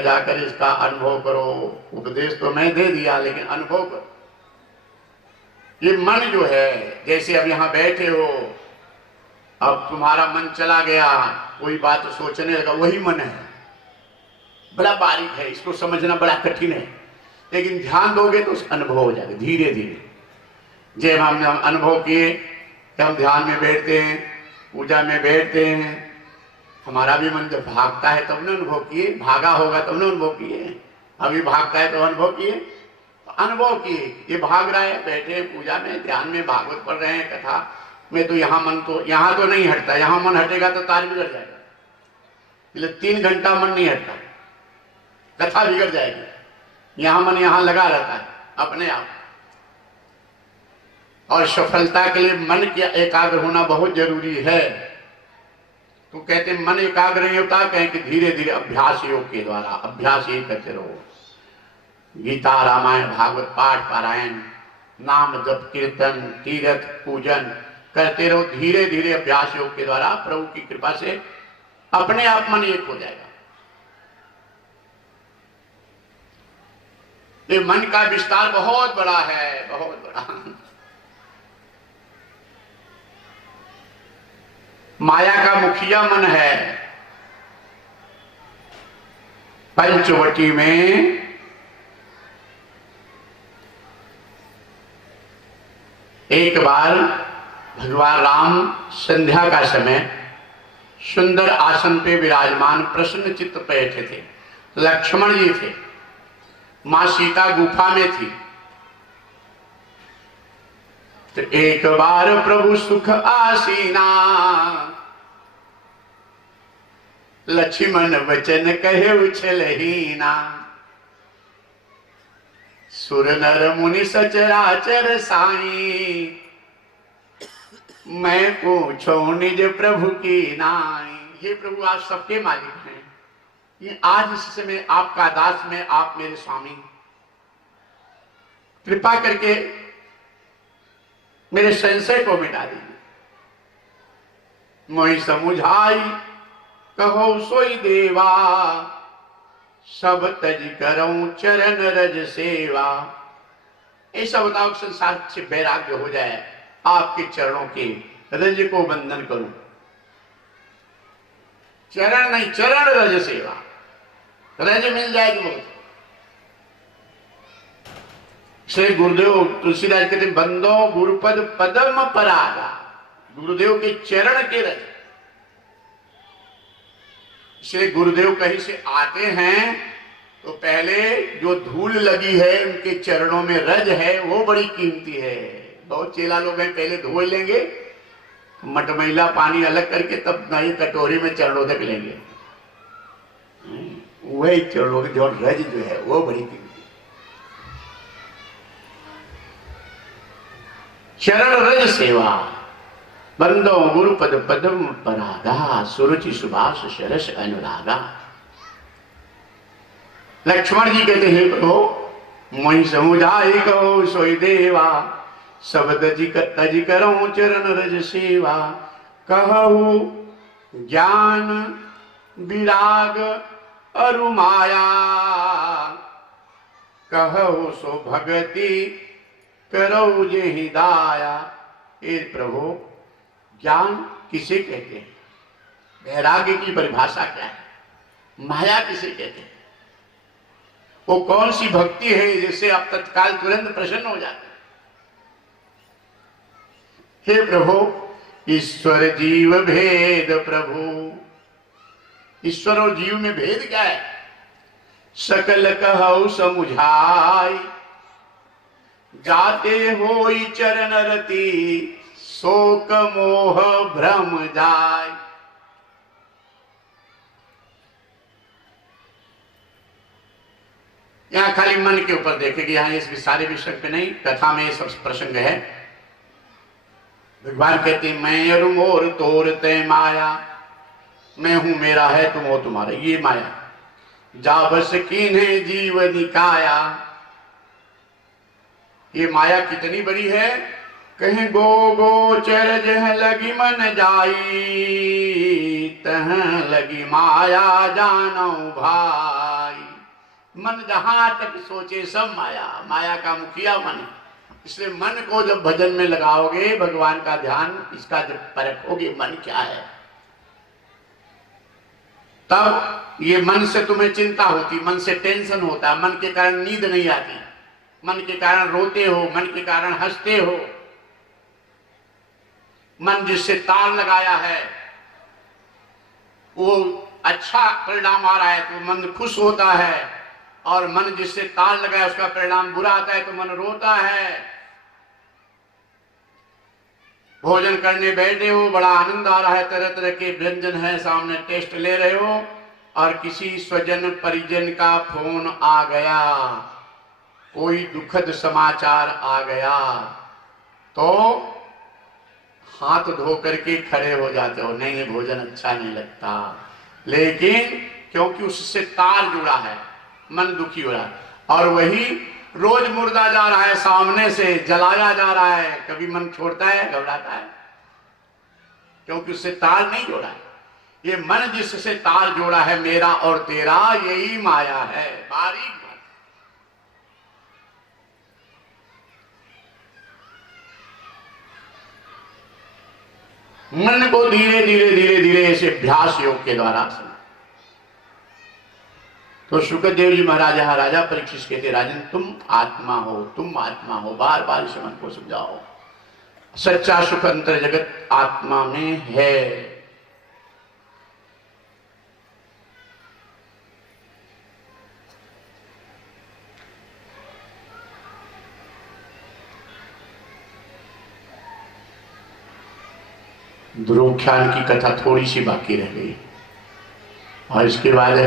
में जाकर इसका अनुभव करो। उपदेश तो मैं दे दिया, लेकिन अनुभव करो। ये मन जो है, जैसे अब यहां बैठे हो, अब तुम्हारा मन चला गया, कोई बात सोचने लगा, वही मन है। बड़ा बारीक है, इसको समझना बड़ा कठिन है, लेकिन ध्यान दोगे तो अनुभव हो जाएगा धीरे धीरे। जब हमने अनुभव किए कि हम ध्यान में बैठते हैं, पूजा में बैठते हैं, हमारा भी मन जब भागता है तब ने अनुभव किए, भागा होगा तब ने अनुभव किए। अभी भागता है तो अनुभव किए, अनुभव किए ये भाग रहा है, बैठे पूजा में ध्यान में भागवत पढ़ रहे हैं, कथा में, तो यहाँ मन तो यहाँ तो नहीं हटता। यहाँ मन हटेगा तो तार बिगड़ जाएगा, इसलिए 3 घंटा मन नहीं हटता, कथा बिगड़ जाएगी। यहाँ मन यहाँ लगा रहता है अपने आप। और सफलता के लिए मन के एकाग्र होना बहुत जरूरी है। तो कहते मन एकाग्र नहीं होता, कहें कि धीरे धीरे अभ्यास योग के द्वारा अभ्यास ही करते रहो। गीता, रामायण, भागवत पाठ, पारायण, नाम जप, कीर्तन, तीर्थ पूजन करते रहो। धीरे धीरे अभ्यास योग के द्वारा प्रभु की कृपा से अपने आप मन एक हो जाएगा। ये मन का विस्तार बहुत बड़ा है, बहुत बड़ा। माया का मुखिया मन है। पंचवटी में एक बार भगवान राम संध्या का समय सुंदर आसन पे विराजमान प्रसन्न चित्त बैठे थे। लक्ष्मण जी थे, मां सीता गुफा में थी। तो एक बार प्रभु सुख आसीना, लक्ष्मण वचन कहे उछलहीना। सुर नर मुनि सचराचर साई, मैं पूछो निज प्रभु की नाई। हे प्रभु, आप सबके मालिक हैं। ये आज इस समय आपका दास में, आप मेरे स्वामी, कृपा करके मेरे संशय को मिटा दीजिए। मोहि समुझाई कहो सोई देवा, सब तज करऊं चरण रज सेवा। ऐसा बताओ संसार से वैराग्य हो जाए, आपके चरणों के रज को बंधन करूं। चरण नहीं, चरण रज सेवा, रज मिल जाए तो बहुत। श्री गुरुदेव तुलसीदास कहते बंदो गुरुपद पदम परागा। गुरुदेव के चरण के रज। श्री गुरुदेव कहीं से आते हैं तो पहले जो धूल लगी है उनके चरणों में रज है, वो बड़ी कीमती है। बहुत चेला लोग हैं, पहले धो लेंगे, मटमैला पानी अलग करके तब नई कटोरी में चरणोदक लेंगे। वही चरणों जो रज जो है वो बड़ी कीमती। चरण रज सेवा, बंदो गुरुपद पदम परागा, सुरुचि सुभाष सरस अनुरागा। लक्ष्मण जी कहते हैं प्रभु मोहि समुझाई कहो सोई देवा, शब्द तज करो चरण रज सेवा। कहु ज्ञान विराग अरु माया, कहु सो भगति करो जेहि दाया। हे प्रभु, ज्ञान किसे कहते हैं? वैराग्य की परिभाषा क्या है? माया किसे कहते हैं? वो कौन सी भक्ति है जिससे आप तत्काल तुरंत प्रसन्न हो जाते हैं? हे प्रभु, ईश्वर जीव भेद प्रभु। ईश्वर और जीव में भेद क्या है? सकल कहौ समुझाई, जाते होई चरण रति, शोक मोह भ्रम जाय। यहां खाली मन के ऊपर देखेंगे, यहां इस सारे विषय पे नहीं, कथा में ये सब प्रसंग है। भगवान कहते मैं और मोर तोर तय माया, मैं हूं मेरा है, तुम हो तुम्हारा, ये माया। जा बस कीन्हे जीव निकाया। ये माया कितनी बड़ी है? कहीं गो गोचर जह लगी मन जाई, तह लगी माया जानो भाई। मन जहां तक सोचे सब माया, माया का मुखिया मन। इसलिए मन को जब भजन में लगाओगे, भगवान का ध्यान, इसका जब परखोगे मन क्या है, तब ये मन से तुम्हें चिंता होती, मन से टेंशन होता, मन के कारण नींद नहीं आती, मन के कारण रोते हो, मन के कारण हंसते हो। मन जिससे ताल लगाया है वो अच्छा परिणाम आ रहा है तो मन खुश होता है, और मन जिससे ताल लगाया उसका परिणाम बुरा आता है तो मन रोता है। भोजन करने बैठे हो, बड़ा आनंद आ रहा है, तरह तरह के व्यंजन है सामने, टेस्ट ले रहे हो, और किसी स्वजन परिजन का फोन आ गया, कोई दुखद समाचार आ गया, तो हाथ धो करके खड़े हो जाते हो, नहीं ये भोजन अच्छा नहीं लगता, लेकिन क्योंकि उससे तार जुड़ा है, मन दुखी हो रहा है। और वही रोज मुर्दा जा रहा है सामने से, जलाया जा रहा है, कभी मन छोड़ता है, घबराता है, क्योंकि उससे तार नहीं जोड़ा है। ये मन जिससे तार जोड़ा है, मेरा और तेरा, यही माया है, बारीक मन को धीरे धीरे धीरे धीरे ऐसे अभ्यास योग के द्वारा सुना। तो शुक्रदेव जी महाराज यहाँ राजा परीक्षित कहते, राजन तुम आत्मा हो, तुम आत्मा हो, बार बार इसे मन को समझाओ, सच्चा सुख अंतर जगत आत्मा में है। ध्रुवख्यान की कथा थोड़ी सी बाकी रह गई, और इसके बाद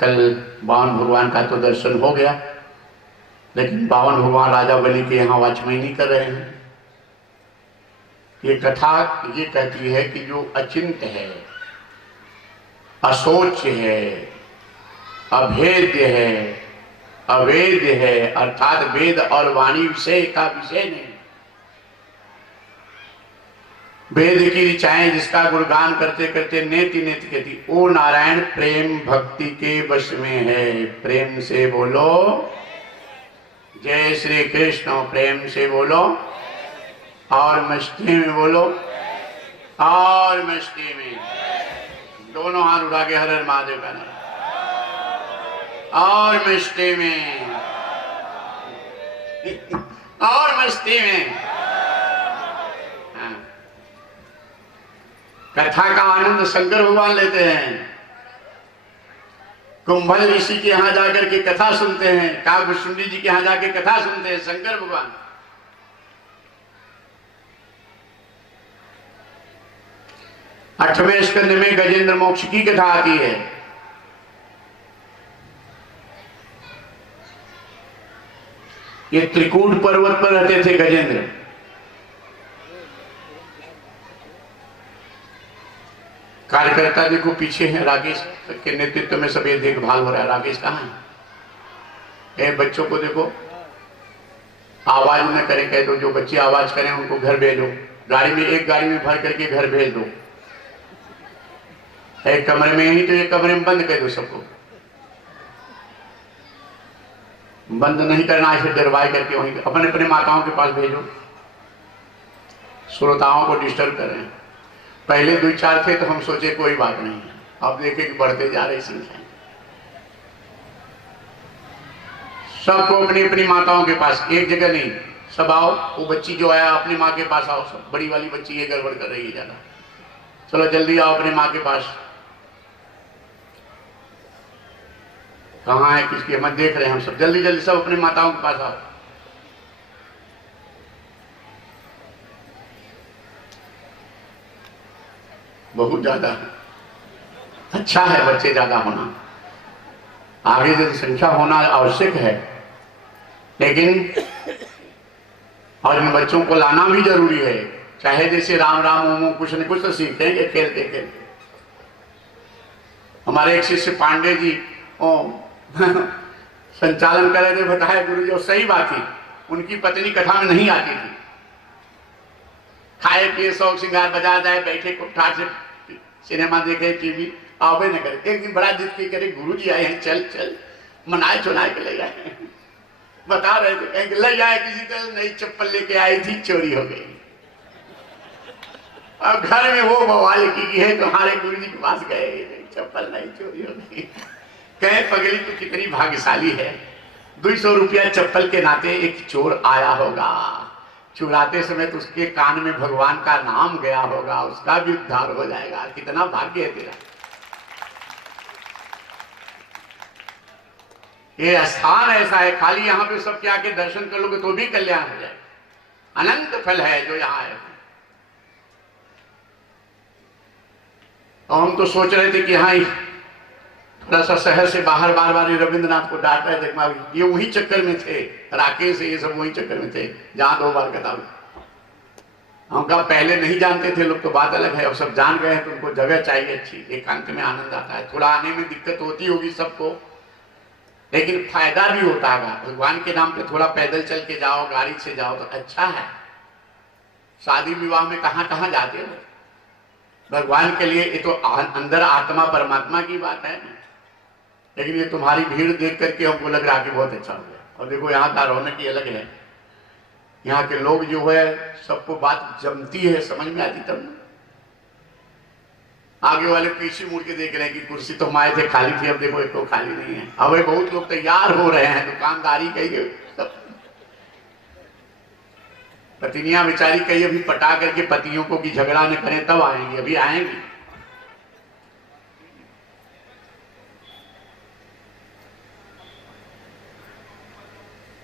कल बावन भगवान का तो दर्शन हो गया, लेकिन बावन भगवान राजा बलि के यहाँ वाचमयनी कर रहे हैं। ये कथा ये कहती है कि जो अचिंत्य है, असोच है, अभेद्य है, अवेद्य है, अर्थात वेद और वाणी विषय का विषय नहीं, वेद की ऋचाएं जिसका गुणगान करते करते नेति नेति कहती, ओ नारायण प्रेम भक्ति के वश में है। प्रेम से बोलो जय श्री कृष्ण, प्रेम से बोलो, और मस्ती में बोलो, और मस्ती में दोनों हाथ उठा के हर हर महादेव का नाम, और मस्ती में, और मस्ती में। कथा का आनंद शंकर भगवान लेते हैं, कुंभल ऋषि के यहां जाकर के कथा सुनते हैं, काव्यसुंदी जी के यहां जाकर कथा सुनते हैं शंकर भगवान। आठवें स्कंद में गजेंद्र मोक्ष की कथा आती है। ये त्रिकूट पर्वत पर रहते थे गजेंद्र, कार्यकर्ता देखो पीछे है, राकेश के नेतृत्व में सब ये देखभाल हो रहा है। राकेश कहाँ है? बच्चों को देखो, आवाज न करें, कह दो जो बच्चे आवाज करें उनको घर भेजो, गाड़ी में, एक गाड़ी में भर करके घर भेज दो, एक कमरे में ही तो एक कमरे में बंद कर दो, सबको बंद नहीं करना, ऐसे डरवाई करके वहीं अपने अपने माताओं के पास भेजो, श्रोताओं को डिस्टर्ब कर रहे हैं। पहले 2-4 थे तो हम सोचे कोई बात नहीं, अब देखे कि बढ़ते जा रही संख्या। सबको अपनी अपनी माताओं के पास, एक जगह नहीं, सब आओ। वो बच्ची जो आया अपनी माँ के पास आओ, सब बड़ी वाली बच्ची ये गड़बड़ कर रही है ज्यादा, चलो जल्दी आओ अपनी माँ के पास। कहाँ है किसकी, हम देख रहे हैं, हम सब जल्दी जल्दी सब अपनी माताओं के पास आओ। बहुत ज्यादा अच्छा है बच्चे ज्यादा होना, आगे जो संख्या होना आवश्यक है, लेकिन और इन बच्चों को लाना भी जरूरी है, चाहे जैसे राम राम ओमो कुछ न कुछ तो सीखेंगे खेलते खेलते। हमारे एक शिष्य पांडे जी संचालन कर रहे थे, बताया गुरु जी, और सही बात थी, उनकी पत्नी कथा में नहीं आती थी, खाए पिए शौक श्रृंगार बाजार जाए, बैठे ठाट से सिनेमा देखे, टीवी आवे न करे। एक दिन बड़ा जिद की करे, गुरु जी आए हैं, चल चल, मनाए चुनाए के ले गए। बता रहे थे, कहेंगे ले जाए किसी तरह, नई चप्पल लेके आई थी, चोरी हो गई। अब घर में वो बवाल की है, तुम्हारे गुरु जी के पास गए, चप्पल नहीं चोरी हो गई। कहे पगली तू कितनी भाग्यशाली है, 200 रुपया चप्पल के नाते एक चोर आया होगा, चुराते समय तो उसके कान में भगवान का नाम गया होगा, उसका भी उद्धार हो जाएगा। कितना भाग्य है तेरा। ये स्थान ऐसा है, खाली यहाँ पे सब क्या के दर्शन कर लोगे तो भी कल्याण हो जाए। अनंत फल है जो यहाँ है। और हम तो सोच रहे थे कि हाँ थोड़ा सा शहर से बाहर, बार बार रविंद्रनाथ को डांट रहे थे, ये वही चक्कर में थे, राकेश ये सब वही चक्कर में थे जहां 2 बार किताब। हम कहा पहले नहीं जानते थे लोग तो बात अलग है, अब सब जान गए हैं तो उनको जगह चाहिए अच्छी, एकांत में आनंद आता है। थोड़ा आने में दिक्कत होती होगी सबको, लेकिन फायदा भी होता है। भगवान के नाम पे थोड़ा पैदल चल के जाओ, गाड़ी से जाओ तो अच्छा है। शादी विवाह में कहाँ कहाँ जाते हो भगवान के लिए, ये तो अंदर आत्मा परमात्मा की बात है। लेकिन ये तुम्हारी भीड़ देख करके हमको लग रहा कि बहुत अच्छा हो गया। और देखो यहाँ का रौनक ही अलग है, यहाँ के लोग जो है सबको बात जमती है, समझ में आती तब ना। आगे वाले पीछे मुड़ के देख रहे हैं कि कुर्सी तो हम आए थे खाली थी, अब देखो एक तो खाली नहीं है। अब बहुत लोग तैयार हो रहे हैं, दुकानदारी कही सब, पत्नियां बेचारी कही अभी पटा करके पतियों को कि झगड़ा न करें तब आएंगी, अभी आएंगी।